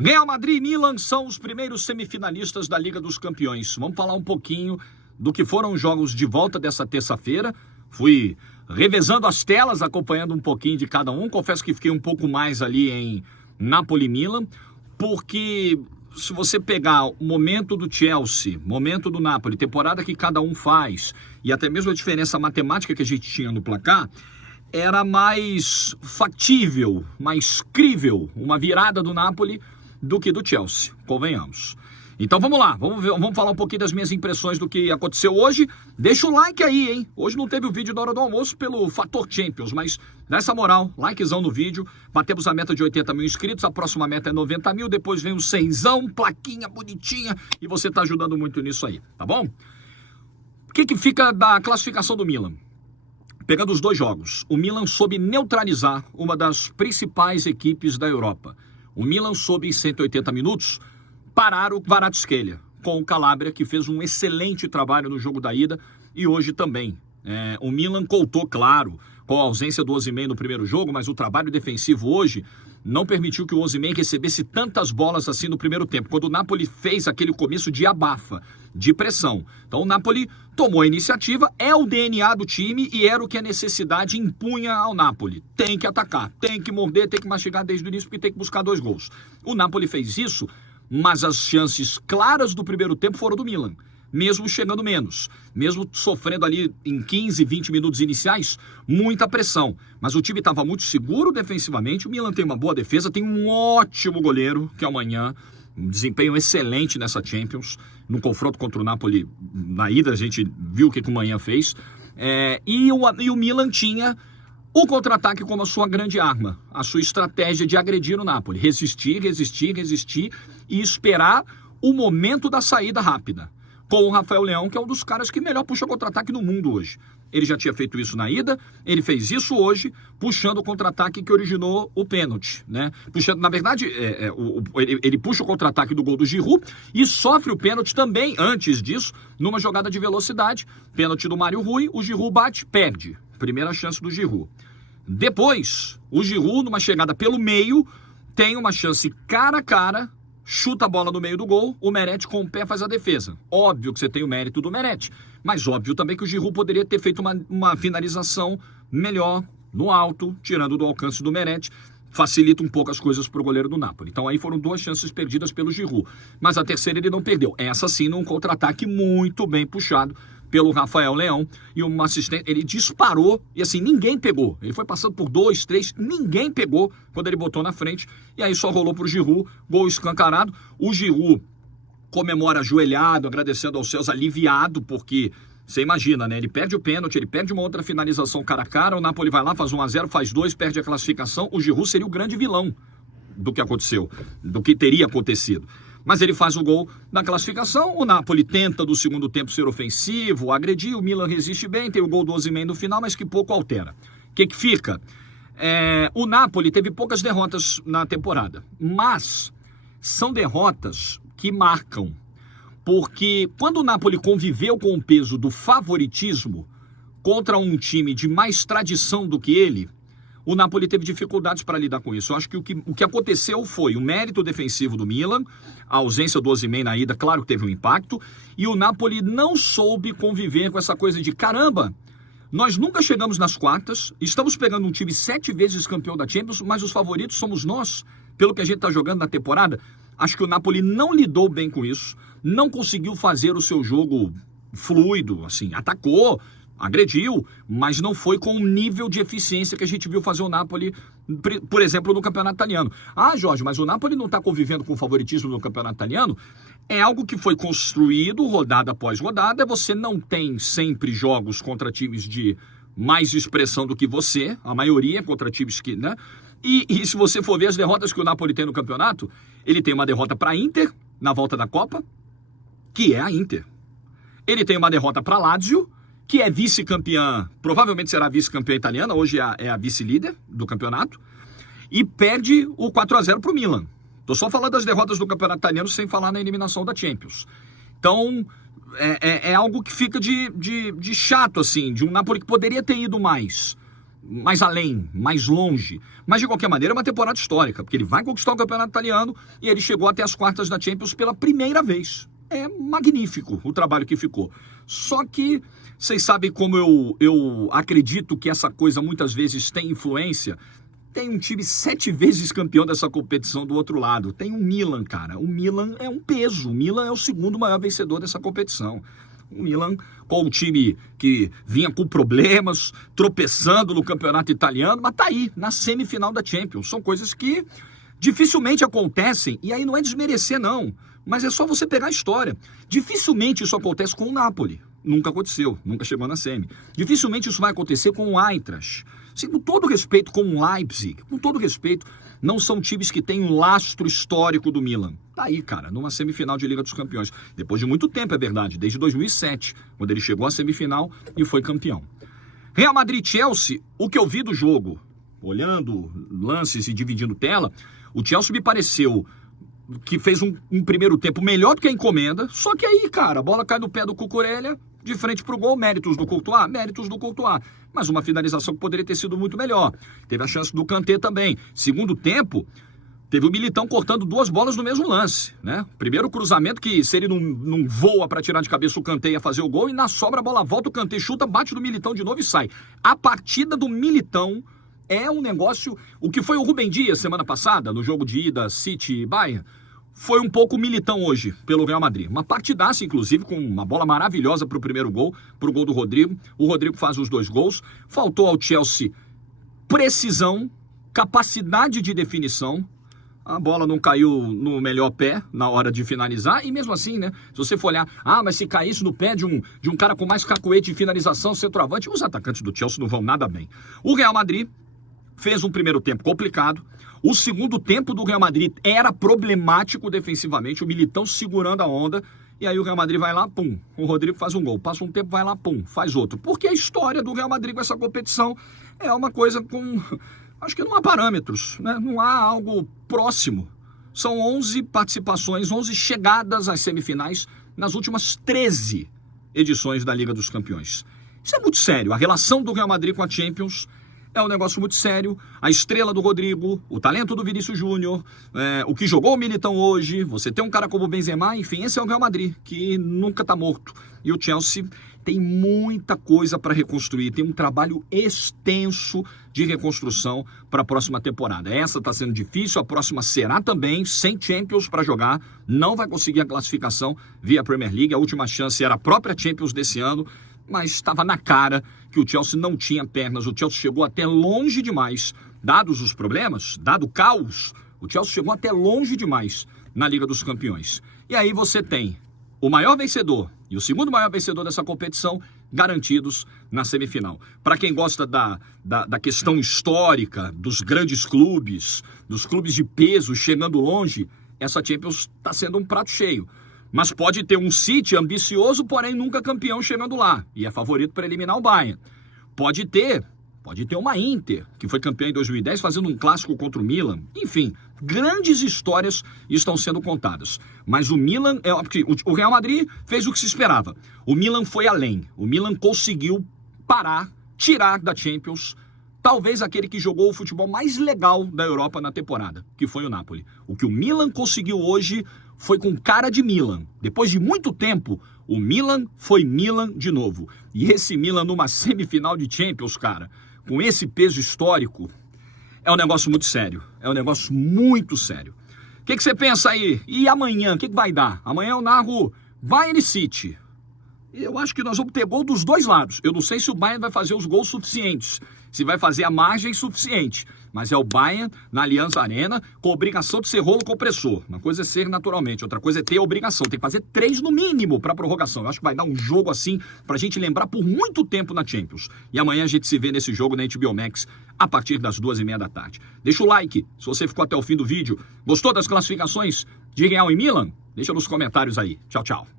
Real Madrid e Milan são os primeiros semifinalistas da Liga dos Campeões. Vamos falar um pouquinho do que foram os jogos de volta dessa terça-feira. Fui revezando as telas, acompanhando um pouquinho de cada um. Confesso que fiquei um pouco mais ali em Napoli e Milan, porque se você pegar o momento do Chelsea, momento do Napoli, temporada que cada um faz, e até mesmo a diferença matemática que a gente tinha no placar, era mais factível, mais crível uma virada do Napoli do que do Chelsea, convenhamos. Então vamos lá, vamos falar um pouquinho das minhas impressões do que aconteceu hoje. Deixa o like aí, hein? Hoje não teve o vídeo na hora do almoço pelo fator Champions, mas nessa moral, likezão no vídeo. Batemos a meta de 80 mil inscritos, a próxima meta é 90 mil, depois vem o 100zão, plaquinha bonitinha, e você tá ajudando muito nisso aí, tá bom? O que fica da classificação do Milan? Pegando os dois jogos, o Milan soube neutralizar uma das principais equipes da Europa. O Milan soube, em 180 minutos, parar o Kvaratskhelia, com o Calabria, que fez um excelente trabalho no jogo da ida, e hoje também. O Milan contou, claro, com a ausência do Osimhen no primeiro jogo, mas o trabalho defensivo hoje não permitiu que o Osimhen recebesse tantas bolas assim no primeiro tempo, quando o Napoli fez aquele começo de abafa, de pressão. Então o Napoli tomou a iniciativa, é o DNA do time e era o que a necessidade impunha ao Napoli. Tem que atacar, tem que morder, tem que mastigar desde o início, porque tem que buscar 2 gols. O Napoli fez isso, mas as chances claras do primeiro tempo foram do Milan. Mesmo chegando menos, mesmo sofrendo ali em 15, 20 minutos iniciais, muita pressão. Mas o time estava muito seguro defensivamente, o Milan tem uma boa defesa, tem um ótimo goleiro, que é o Maignan, um desempenho excelente nessa Champions. No confronto contra o Napoli, na ida, a gente viu o que o Maignan fez. E o Milan tinha o contra-ataque como a sua grande arma, a sua estratégia de agredir o Napoli. Resistir e esperar o momento da saída rápida. Com o Rafael Leão, que é um dos caras que melhor puxa contra-ataque no mundo hoje. Ele já tinha feito isso na ida, ele fez isso hoje, puxando o contra-ataque que originou o pênalti, né? Puxando, na verdade, ele puxa o contra-ataque do gol do Giroud e sofre o pênalti também, antes disso, numa jogada de velocidade. Pênalti do Mário Rui, o Giroud bate, perde. Primeira chance do Giroud. Depois, o Giroud, numa chegada pelo meio, tem uma chance cara a cara, chuta a bola no meio do gol, o Meret com o pé faz a defesa. Óbvio que você tem o mérito do Meret, mas óbvio também que o Giroud poderia ter feito uma finalização melhor, no alto, tirando do alcance do Meret, facilita um pouco as coisas para o goleiro do Napoli. Então aí foram 2 chances perdidas pelo Giroud, mas a terceira ele não perdeu. Essa sim num contra-ataque muito bem puxado pelo Rafael Leão, e uma assistente, ele disparou, e assim, ninguém pegou. Ele foi passando por 2, 3, ninguém pegou quando ele botou na frente, e aí só rolou pro Giroud, gol escancarado. O Giroud comemora ajoelhado, agradecendo aos céus, aliviado, porque você imagina, né? Ele perde o pênalti, ele perde uma outra finalização cara a cara, o Napoli vai lá, faz 1-0, faz 2, perde a classificação. O Giroud seria o grande vilão do que aconteceu, do que teria acontecido. Mas ele faz o gol na classificação, o Napoli tenta do segundo tempo ser ofensivo, agredir, o Milan resiste bem, tem o gol do Osimhen no final, mas que pouco altera. O que fica? O Napoli teve poucas derrotas na temporada, mas são derrotas que marcam, porque quando o Napoli conviveu com o peso do favoritismo contra um time de mais tradição do que ele, o Napoli teve dificuldades para lidar com isso. Eu acho que o que aconteceu foi o mérito defensivo do Milan, a ausência do Osimhen na ida, claro que teve um impacto, e o Napoli não soube conviver com essa coisa de, caramba, nós nunca chegamos nas quartas, estamos pegando um time 7 vezes campeão da Champions, mas os favoritos somos nós, pelo que a gente está jogando na temporada. Acho que o Napoli não lidou bem com isso, não conseguiu fazer o seu jogo fluido, assim, atacou, agrediu, mas não foi com o nível de eficiência que a gente viu fazer o Napoli, por exemplo, no campeonato italiano. Ah, Jorge, mas o Napoli não está convivendo com o favoritismo no campeonato italiano? É algo que foi construído rodada após rodada, você não tem sempre jogos contra times de mais expressão do que você, a maioria contra times que, né? E se você for ver as derrotas que o Napoli tem no campeonato, ele tem uma derrota para a Inter, na volta da Copa, que é a Inter. Ele tem uma derrota para a Lazio, que é vice-campeã, provavelmente será vice-campeã italiana, hoje é a vice-líder do campeonato, e perde o 4-0 para o Milan. Estou só falando das derrotas do campeonato italiano sem falar na eliminação da Champions. Então, é algo que fica de chato, assim, de um Napoli que poderia ter ido mais. mais além, mais longe. Mas, de qualquer maneira, é uma temporada histórica, porque ele vai conquistar o campeonato italiano e ele chegou até as quartas da Champions pela primeira vez. É magnífico o trabalho que ficou. Só que vocês sabem como eu acredito que essa coisa muitas vezes tem influência. Tem um time 7 vezes campeão dessa competição do outro lado. Tem o Milan, cara. O Milan é um peso. O Milan é o segundo maior vencedor dessa competição. O Milan, com o time que vinha com problemas, tropeçando no campeonato italiano, mas tá aí, na semifinal da Champions. São coisas que dificilmente acontecem, e aí não é desmerecer não, mas é só você pegar a história. Dificilmente isso acontece com o Napoli. Nunca aconteceu, nunca chegou na semi. Dificilmente isso vai acontecer com o Eintracht. Assim, com todo respeito com o Leipzig, com todo respeito, não são times que têm um lastro histórico do Milan. Tá aí, cara, numa semifinal de Liga dos Campeões. Depois de muito tempo, é verdade, desde 2007, quando ele chegou à semifinal e foi campeão. Real Madrid e Chelsea, o que eu vi do jogo, olhando lances e dividindo tela, o Chelsea me pareceu que fez um primeiro tempo melhor do que a encomenda, só que aí, cara, a bola cai no pé do Cucurella, de frente pro gol, méritos do Courtois, mas uma finalização que poderia ter sido muito melhor. Teve a chance do Kanté também. Segundo tempo, teve o Militão cortando 2 bolas no mesmo lance, né? Primeiro cruzamento que, se ele não voa para tirar de cabeça o Kanté, ia fazer o gol, e na sobra a bola volta, o Kanté chuta, bate do Militão de novo e sai. A partida do Militão é um negócio... O que foi o Rubem Dias semana passada, no jogo de ida City e Bayern, foi um pouco Militão hoje, pelo Real Madrid. Uma partidaça, inclusive, com uma bola maravilhosa para o primeiro gol, para o gol do Rodrigo. O Rodrigo faz os 2 gols. Faltou ao Chelsea precisão, capacidade de definição. A bola não caiu no melhor pé na hora de finalizar. E mesmo assim, né? Se você for olhar, mas se caísse no pé de um cara com mais cacuete de finalização, centroavante, os atacantes do Chelsea não vão nada bem. O Real Madrid fez um primeiro tempo complicado. O segundo tempo do Real Madrid era problemático defensivamente, o Militão segurando a onda, e aí o Real Madrid vai lá, pum, o Rodrigo faz um gol, passa um tempo, vai lá, pum, faz outro. Porque a história do Real Madrid com essa competição é uma coisa com... Acho que não há parâmetros, né? Não há algo próximo. São 11 participações, 11 chegadas às semifinais nas últimas 13 edições da Liga dos Campeões. Isso é muito sério. A relação do Real Madrid com a Champions é um negócio muito sério. A estrela do Rodrigo, o talento do Vinícius Júnior, o que jogou o Militão hoje, você tem um cara como o Benzema, enfim, esse é o Real Madrid, que nunca tá morto. E o Chelsea tem muita coisa para reconstruir, tem um trabalho extenso de reconstrução para a próxima temporada. Essa está sendo difícil, a próxima será também, sem Champions para jogar, não vai conseguir a classificação via Premier League, a última chance era a própria Champions desse ano, mas estava na cara que o Chelsea não tinha pernas, o Chelsea chegou até longe demais, dados os problemas, dado o caos, o Chelsea chegou até longe demais na Liga dos Campeões. E aí você tem o maior vencedor e o segundo maior vencedor dessa competição garantidos na semifinal. Para quem gosta da questão histórica, dos grandes clubes, dos clubes de peso chegando longe, essa Champions está sendo um prato cheio. Mas pode ter um City ambicioso, porém nunca campeão chegando lá. E é favorito para eliminar o Bayern. Pode ter uma Inter, que foi campeã em 2010, fazendo um clássico contra o Milan. Enfim, grandes histórias estão sendo contadas. Mas o Milan, o Real Madrid fez o que se esperava. O Milan foi além. O Milan conseguiu tirar da Champions, talvez aquele que jogou o futebol mais legal da Europa na temporada, que foi o Napoli. O que o Milan conseguiu hoje foi com cara de Milan. Depois de muito tempo, o Milan foi Milan de novo. E esse Milan numa semifinal de Champions, cara, com esse peso histórico, é um negócio muito sério. É um negócio muito sério. O que você pensa aí? E amanhã, o que vai dar? Amanhã eu narro Bayern e City. Eu acho que nós vamos ter gol dos dois lados. Eu não sei se o Bayern vai fazer os gols suficientes, se vai fazer a margem suficiente. Mas é o Bayern na Allianz Arena com obrigação de ser rolo compressor. Uma coisa é ser naturalmente, outra coisa é ter a obrigação. Tem que fazer 3 no mínimo para prorrogação. Eu acho que vai dar um jogo assim pra gente lembrar por muito tempo na Champions. E amanhã a gente se vê nesse jogo na HBO Max a partir das 2h30 da tarde. Deixa o like se você ficou até o fim do vídeo. Gostou das classificações de Real e Milan? Deixa nos comentários aí. Tchau, tchau.